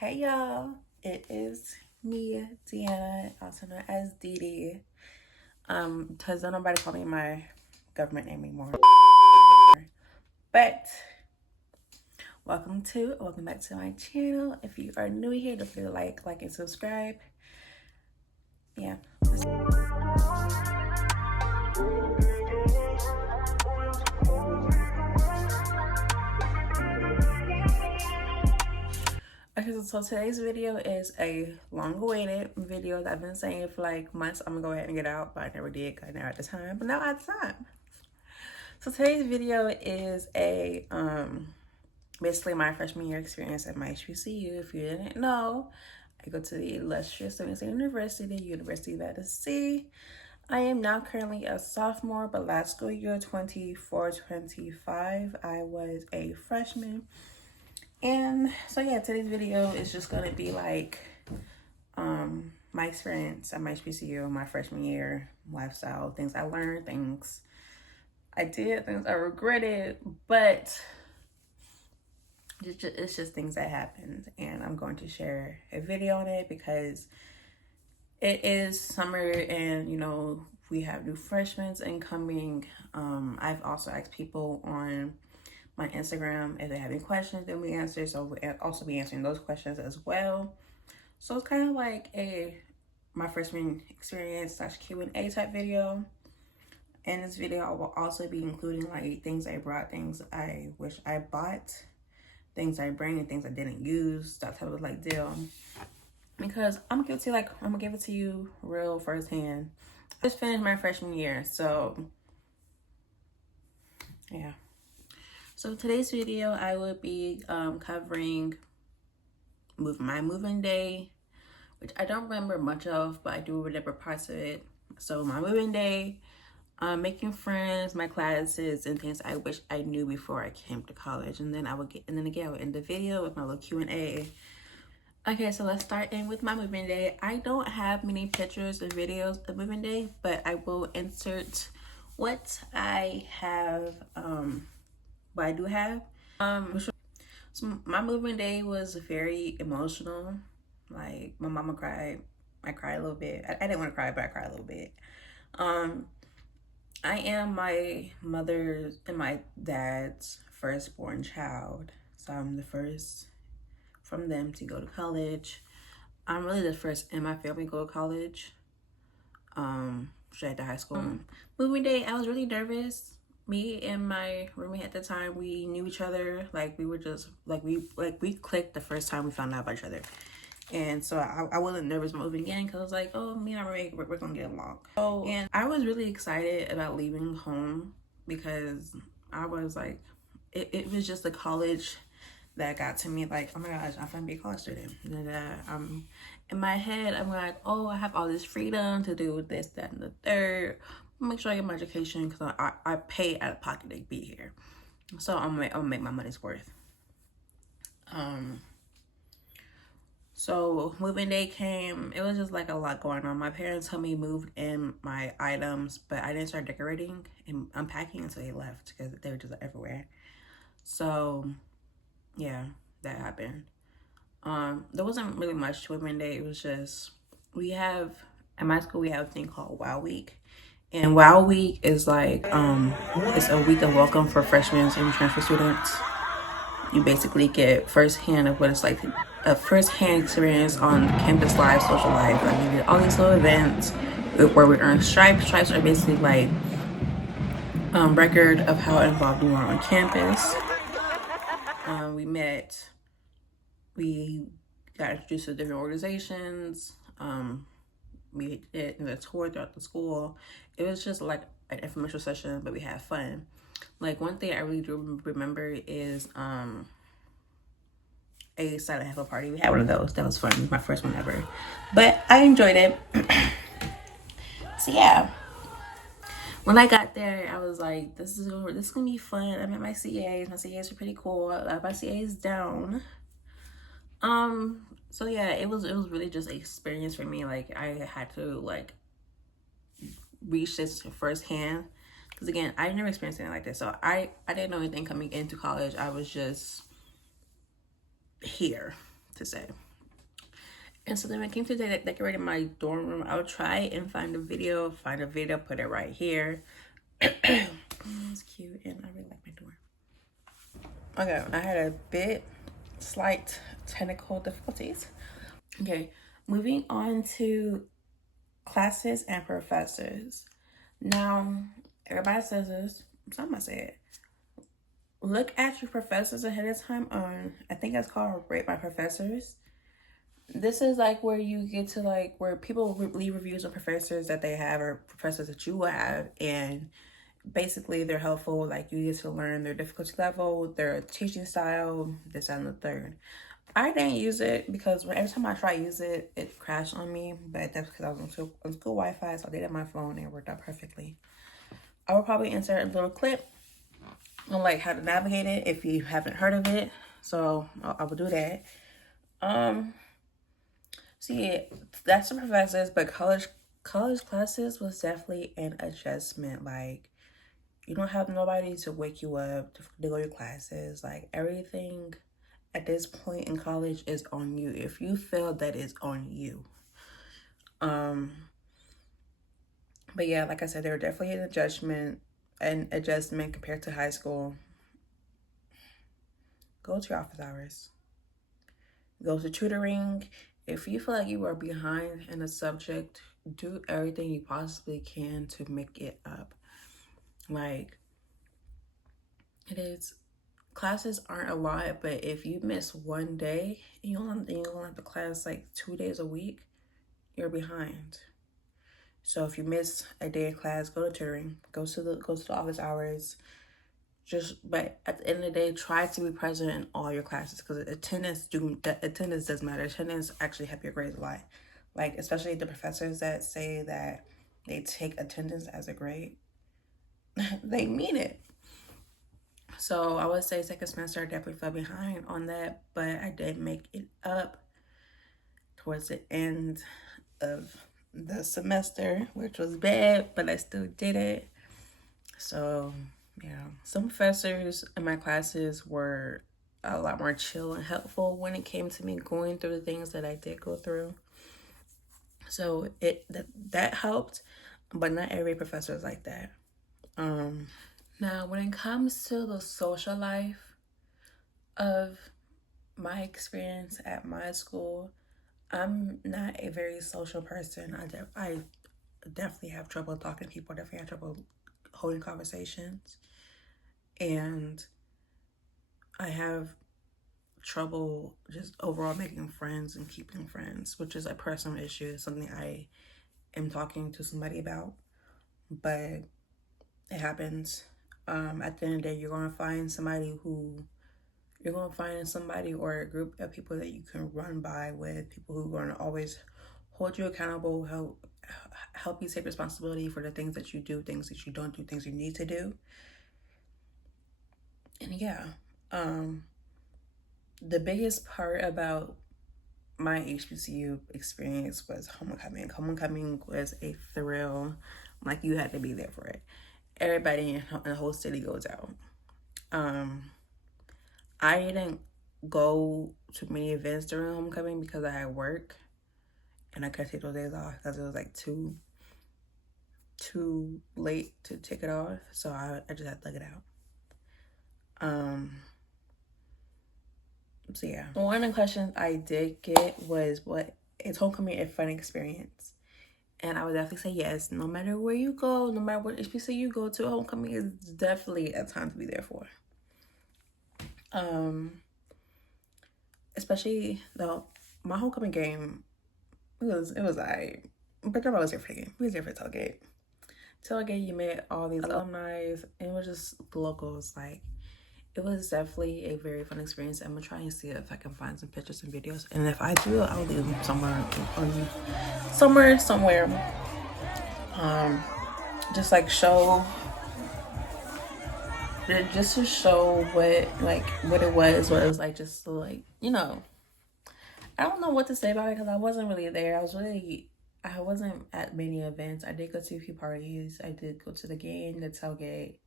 Hey y'all, it is me, Deanna, also known as Dee Dee. Because don't nobody call me my government name anymore. But welcome back to my channel. If you are new here, don't forget to like, and subscribe. Yeah. Okay, so today's video is a long-awaited video that I've been saying for like months. I'm gonna go ahead and get out, but I never did because I never had the time. But now I have time. So today's video is a basically my freshman year experience at my HBCU. If you didn't know, I go to the illustrious Savannah University, the University of Tennessee. I am now currently a sophomore, but last school year 24-25 I was a freshman. And so yeah, today's video is just gonna be like my experience at my HBCU, my freshman year, lifestyle, things I learned, things I did, things I regretted, but it's just things that happened. And I'm going to share a video on it because it is summer and, you know, we have new freshmen incoming. I've also asked people on my Instagram if they have any questions, then we answer. So we'll also be answering those questions as well. So it's kind of like my freshman experience / Q&A type video. In this video, I will also be including like things I brought, things I wish I bought, things I bring, and things I didn't use, that type of like deal. Because I'm gonna give it to you real firsthand. I just finished my freshman year, so yeah. So today's video, I will be covering my moving day, which I don't remember much of, but I do remember parts of it. So my moving day, making friends, my classes, and things I wish I knew before I came to college. And then I would end the video with my little Q&A. Okay, so let's start in with my moving day. I don't have many pictures and videos of moving day, but I will insert what I have, what I do have. So my moving day was very emotional. Like my mama cried. I cried a little bit. I didn't want to cry, but I cried a little bit. I am my mother's and my dad's firstborn child. So I'm the first from them to go to college. I'm really the first in my family to go to college. Straight to high school. Moving day, I was really nervous. Me and my roommate at the time, we knew each other. Like we were just we clicked the first time we found out about each other. And so I wasn't nervous moving in because I was like, oh, me and my roommate, we're gonna get along. Oh, and I was really excited about leaving home because I was like, it was just the college that got to me, like, oh my gosh, I'm gonna be a college student. And in my head, I'm like, oh, I have all this freedom to do this, that, and the third. Make sure I get my education because I pay out of pocket to be here. So I'm gonna make my money's worth. So moving day came. It was just like a lot going on. My parents helped me move in my items, but I didn't start decorating and unpacking until they left because they were just everywhere. So yeah, that happened. There wasn't really much to moving day. It was just, at my school we have a thing called Wow Week. And Wow Week is like, it's a week of welcome for freshmen and transfer students. You basically get firsthand of what it's like, a firsthand experience on campus life, social life. I mean, all these little events where we earn stripes. Stripes are basically like record of how involved we are on campus. We got introduced to different organizations. We did a tour throughout the school. It was just like an informational session, but we had fun. Like one thing I really do remember is a silent heckle party. We had one of those. That was fun. My first one ever. But I enjoyed it. So yeah. When I got there, I was like, this is gonna be fun. I met my CAs. My CAs were pretty cool. My CAs down. So yeah, it was really just an experience for me. Like I had to like reach this firsthand because again, I never experienced anything like this. So I didn't know anything coming into college. I was just here to say. And so then when it came to decorating my dorm room, I would try and find a video, put it right here. It's cute, and I really like my dorm. Okay, I had a slight technical difficulties. Okay, moving on to classes and professors. Now, everybody says this, so I'm gonna say it. Look at your professors ahead of time on, I think it's called Rate My Professors. This is like where you get to like where people leave reviews on professors that they have or professors that you have, and basically they're helpful. Like you get to learn their difficulty level, their teaching style, this and the third. I didn't use it because every time I try to use it, it crashed on me. But that's because I was on school Wi-Fi, so I did it on my phone and it worked out perfectly. I will probably insert a little clip on like how to navigate it if you haven't heard of it. So I will do that. So yeah, that's the professors, but college classes was definitely an adjustment. Like you don't have nobody to wake you up to go to your classes. Like everything at this point in college is on you. If you fail, that is on you. But yeah, like I said, they were definitely an adjustment compared to high school. Go to your office hours. Go to tutoring. If you feel like you are behind in a subject, do everything you possibly can to make it up. Like, it is, classes aren't a lot, but if you miss one day and you only have the class like 2 days a week, you're behind. So if you miss a day of class, go to tutoring, go to the office hours. But at the end of the day, try to be present in all your classes because attendance does matter. Attendance actually help your grades a lot. Like especially the professors that say that they take attendance as a grade, they mean it. So I would say second semester I definitely fell behind on that, but I did make it up towards the end of the semester, which was bad, but I still did it. So yeah, some professors in my classes were a lot more chill and helpful when it came to me going through the things that I did go through. So that helped, but not every professor is like that. Now, when it comes to the social life of my experience at my school, I'm not a very social person. I definitely have trouble talking to people. Definitely have trouble holding conversations, and I have trouble just overall making friends and keeping friends, which is a personal issue. It's something I am talking to somebody about, but it happens. At the end of the day, you're going to find somebody or a group of people that you can run by with, people who are going to always hold you accountable, help you take responsibility for the things that you do, things that you don't do, things you need to do. And yeah, the biggest part about my HBCU experience was homecoming. Homecoming was a thrill. Like you had to be there for it. Everybody in the whole city goes out. I didn't go to many events during homecoming because I had work, and I couldn't take those days off because it was like too late to take it off. So I just had to thug it out. So yeah, one of the questions I did get was, what is homecoming a fun experience? And I would definitely say yes. No matter where you go, no matter what HBCU you go to, homecoming is definitely a time to be there for. Especially though, my homecoming game, it was alright. But nobody was there for the game. We was there for tailgate. Tailgate, you met all these alumni, and it was just the locals. Like, it was definitely a very fun experience. I'm gonna try and see if I can find some pictures and videos, and if I do, I'll leave them somewhere. Just like just to show what it was like, just to like, I don't know what to say about it because I wasn't really there. I wasn't at many events. I did go to a few parties. I did go to the game, the tailgate.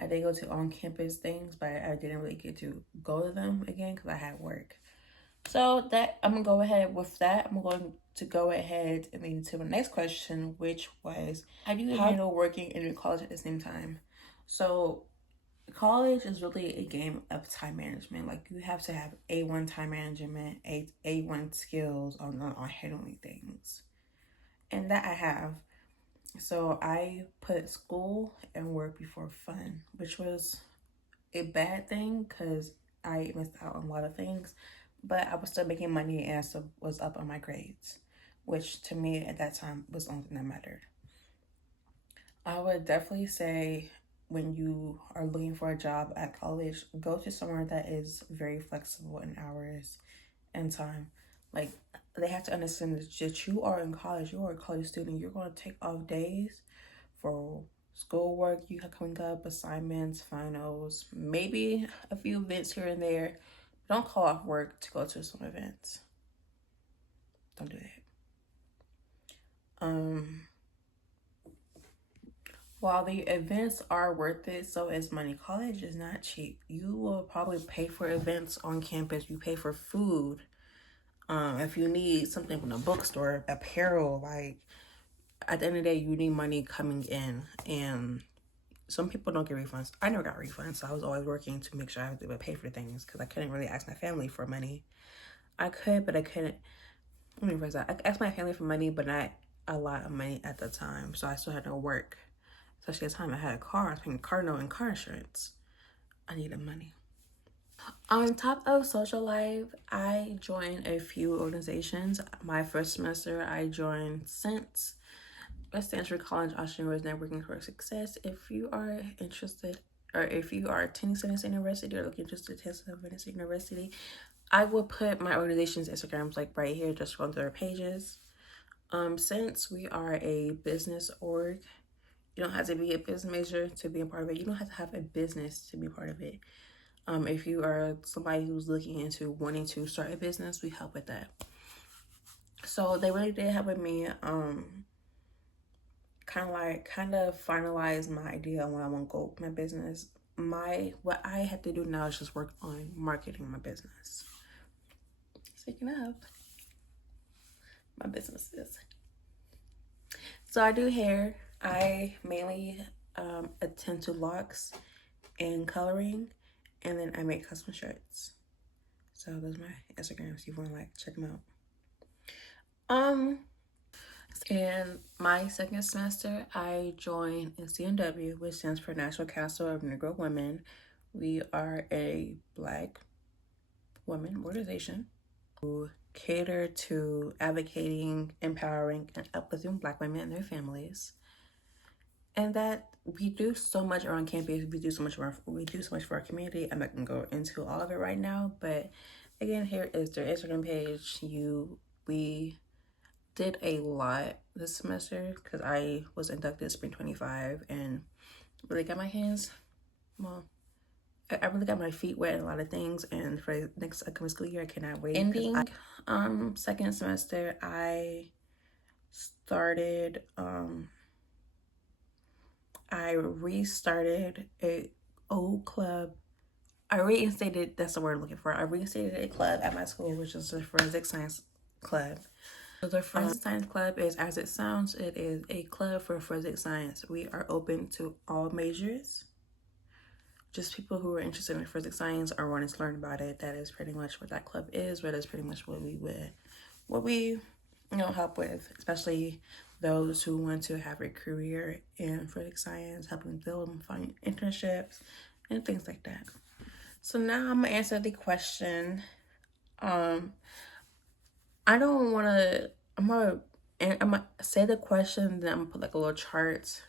I did go to on-campus things, but I didn't really get to go to them again because I had work. So that I'm gonna go ahead with that. I'm going to go ahead and lead to the next question, which was, how do you handle working and in college at the same time? So college is really a game of time management. Like you have to have A1 time management, A1 skills on handling things. And that I have. So I put school and work before fun, which was a bad thing because I missed out on a lot of things, but I was still making money and still was up on my grades, which to me at that time was the only thing that mattered. I would definitely say when you are looking for a job at college, go to somewhere that is very flexible in hours and time. Like they have to understand that you are in college, you are a college student, you're going to take off days for schoolwork you have coming up, assignments, finals, maybe a few events here and there. Don't call off work to go to some events. Don't do that. While the events are worth it, so is money. College is not cheap. You will probably pay for events on campus. You pay for food. If you need something from the bookstore, apparel, like at the end of the day, you need money coming in. And some people don't get refunds. I never got refunds, so I was always working to make sure I was able to pay for things because I couldn't really ask my family for money. I could, but I couldn't. Let me rephrase that. I could ask my family for money, but not a lot of money at the time. So I still had to work. Especially at the time I had a car. I was paying car note and car insurance. I needed money. On top of social life, I joined a few organizations. My first semester, I joined Sense. That stands for College Entrepreneurs Networking for Success. If you are interested, or if you are attending Savannah University or looking just to attend Savannah University, I will put my organization's Instagrams like right here, just on their pages. Since we are a business org, you don't have to be a business major to be a part of it. You don't have to have a business to be part of it. If you are somebody who's looking into wanting to start a business, we help with that. So they really did help with me. Kind of finalize my idea on what I want to go with my business. What I have to do now is just work on marketing my business. Speaking of my businesses, so I do hair. I mainly attend to locks and coloring, and then I make custom shirts. So those are my Instagrams. If you want to check them out. In my second semester, I joined NCNW, which stands for National Council of Negro Women. We are a Black women organization who cater to advocating, empowering, and uplifting Black women and their families. And that we do so much around campus. We do so much for our community. I'm not gonna go into all of it right now, but again, here is their Instagram page. We did a lot this semester because I was inducted Spring 25 and really got my hands, well, I really got my feet wet in a lot of things. And for the next upcoming school year, I cannot wait. Ending second semester, I started, I restarted a old club. I reinstated, that's the word I'm looking for. I reinstated a club at my school, which is the Forensic Science Club. So the Forensic Science Club is, as it sounds, it is a club for forensic science. We are open to all majors. Just people who are interested in forensic science or wanting to learn about it. That is pretty much what that club is. But that's pretty much what we help with, especially those who want to have a career in forensic science, helping build and find internships and things like that. So now I'm gonna answer the question. I don't want to. I'm gonna say the question, then I'm gonna put a little chart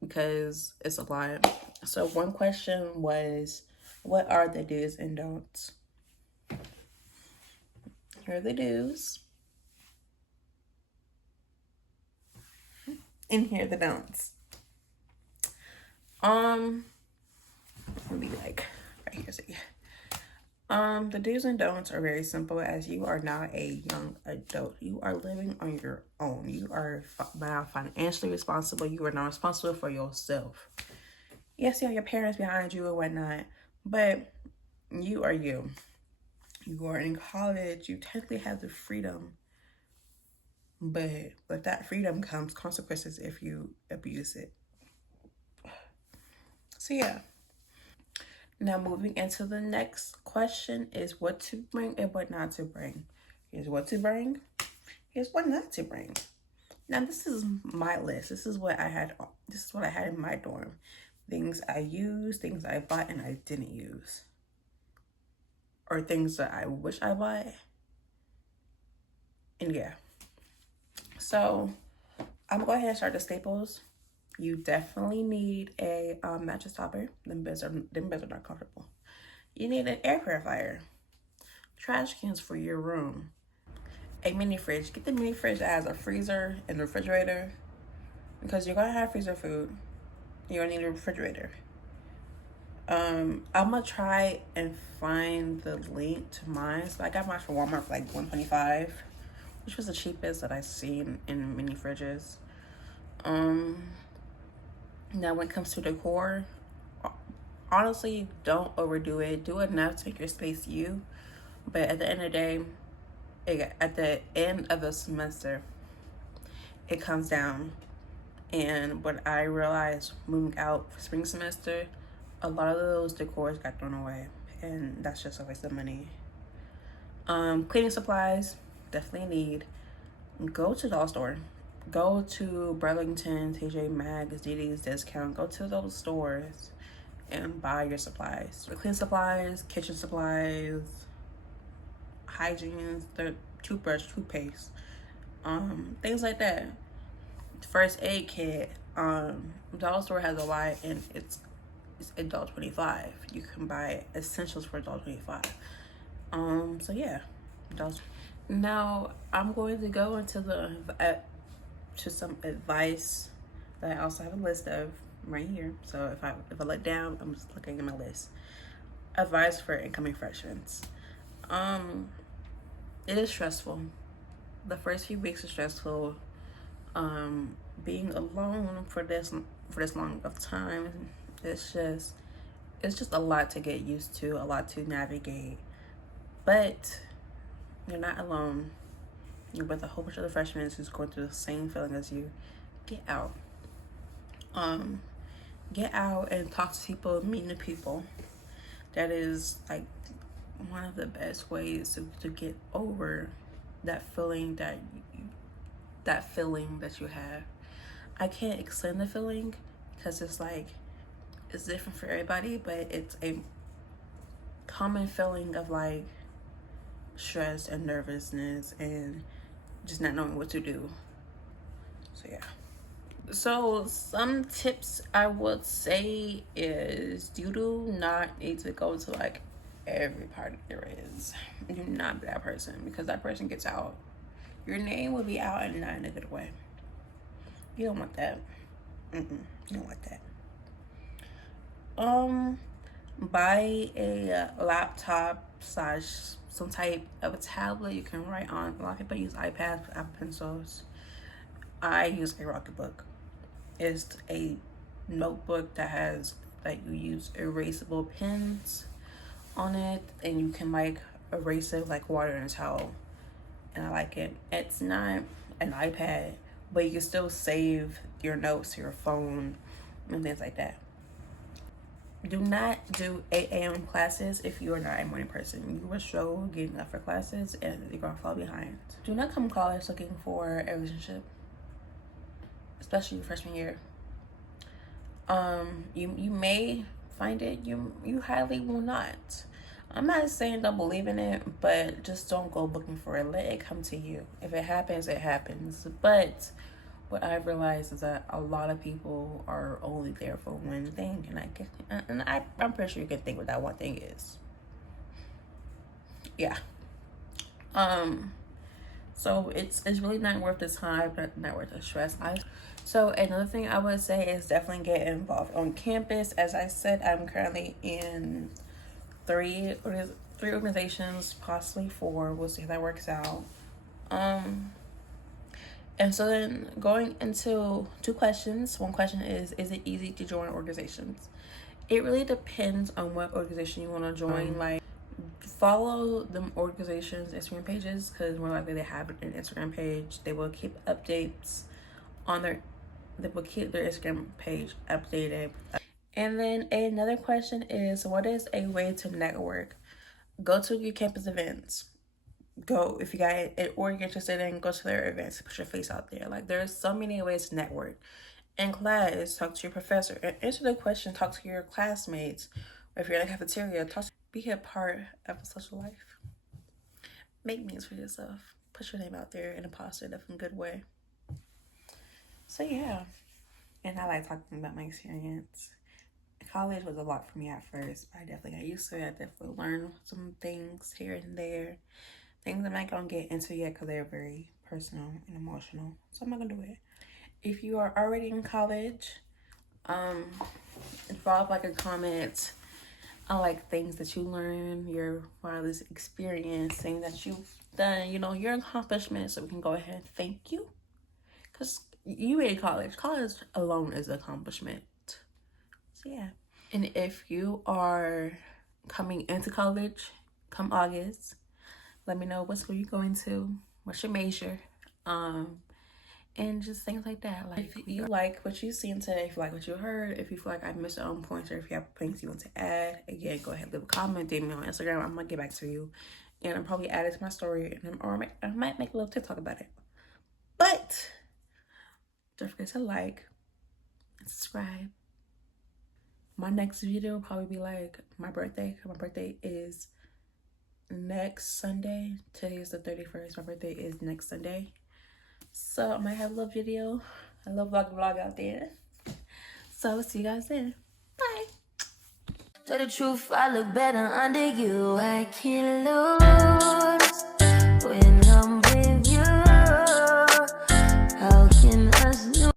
because it's a lot. So one question was, what are the do's and don'ts? Here are the do's, and here are the don'ts. Let me right here. See. The do's and don'ts are very simple. As you are now a young adult, you are living on your own. You are now financially responsible. You are now responsible for yourself. Yes, you have your parents behind you and whatnot, but you are you. You are in college, you technically have the freedom, but with that freedom comes consequences if you abuse it. So yeah. Now moving into the next question is what to bring and what not to bring. Here's what to bring. Here's what not to bring. Now this is my list. This is what I had. This is what I had in my dorm. Things I used, things I bought and I didn't use, or things that I wish I bought. And yeah. So I'm going to go ahead and start the staples. You definitely need a mattress topper. Them beds are not comfortable. You need an air purifier, trash cans for your room, a mini fridge. Get the mini fridge that has a freezer and refrigerator, because you're gonna have freezer food. You're gonna need a refrigerator. I'm gonna try and find the link to mine. So I got mine from Walmart for like $125, which was the cheapest that I've seen in mini fridges. Now when it comes to decor, honestly, don't overdo it. Do enough to make your space you. But at the end of the day, at the end of the semester, it comes down. And what I realized moving out for spring semester, a lot of those decors got thrown away. And that's just a waste of money. Cleaning supplies, definitely need. Go to the dollar store. Go to Burlington, TJ Maxx, DD's Discount. Go to those stores and buy your supplies. Cleaning supplies, kitchen supplies, hygiene, the toothbrush, toothpaste, things like that. First aid kit. Dollar store has a lot, and it's $1.25. You can buy essentials for $1.25. So yeah, now I'm going to go into to some advice that I also have a list of right here. So if I look down, I'm just looking at my list. Advice for incoming freshmen. It is stressful. The first few weeks are stressful. Being alone for this long of time, it's just a lot to get used to, a lot to navigate. But you're not alone. You're with a whole bunch of other freshmen who's going through the same feeling as you. Get out. Get out and talk to people, meet new people. That is like one of the best ways to get over that feeling that you have. I can't explain the feeling because it's different for everybody, but it's a common feeling of like stress and nervousness and just not knowing what to do. So yeah. So some tips I would say is you do not need to go to like every party there is. Do not be that person, because that person gets out. Your name will be out and not in a good way. You don't want that. You don't want that. Buy a laptop / some type of a tablet you can write on. A lot of people use iPads, Apple Pencils. I use a Rocketbook. It's a notebook that has you use erasable pens on it, and you can erase it like water in a towel. And I like it. It's not an iPad, but you can still save your notes to your phone and things like that. Do not do 8 a.m. classes if you are not a morning person. You will struggle getting up for classes and you're going to fall behind. Do not come to college looking for a relationship, especially your freshman year. You may find it, you highly will not. I'm not saying don't believe in it, but just don't go looking for it. Let it come to you. If it happens, it happens. But what I've realized is that a lot of people are only there for one thing, and I'm pretty sure you can think what that one thing is. Yeah. So it's really not worth the time, but not worth the stress. So another thing I would say is definitely get involved on campus. As I said, I'm currently in three organizations, possibly 4. We'll see how that works out. And so then going into 2 questions. One question is it easy to join organizations? It really depends on what organization you want to join. follow them organizations' Instagram pages, because more likely they have an Instagram page. They will keep updates on they will keep their Instagram page updated. And then another question is, what is a way to network? Go to your campus events. Go, if you got it or you're interested in, go to their events, put your face out there. Like, there's so many ways to network. In class, talk to your professor, answer the question, talk to your classmates. Or if you're in the cafeteria, be a part of a social life. Make memes for yourself. Put your name out there in a positive and good way. So yeah, and I like talking about my experience. College was a lot for me at first, but I definitely got used to it. I definitely learned some things here and there. Things I'm not gonna get into yet because they're very personal and emotional. So I'm not gonna do it. If you are already in college, drop like a comment on like things that you learned, your wildest experience, things that you've done, you know, your accomplishments, so we can go ahead and thank you. Because you in college. College alone is an accomplishment. So yeah. And if you are coming into college come August, let me know what school you're going to, what's your major, and just things like that. Like, if you like what you've seen today, if you like what you heard, if you feel like I missed your own points, or if you have things you want to add, again, go ahead, leave a comment, DM me on Instagram. I'm gonna get back to you, and I'm probably add it to my story, or I might make a little TikTok about it. But don't forget to like and subscribe. My next video will probably be like my birthday. My birthday is next Sunday. Today is the 31st. My birthday is next Sunday. So I might have a little video, a little vlog out there. So I'll see you guys then. Bye. Tell the truth, I look better under you. I can't lose.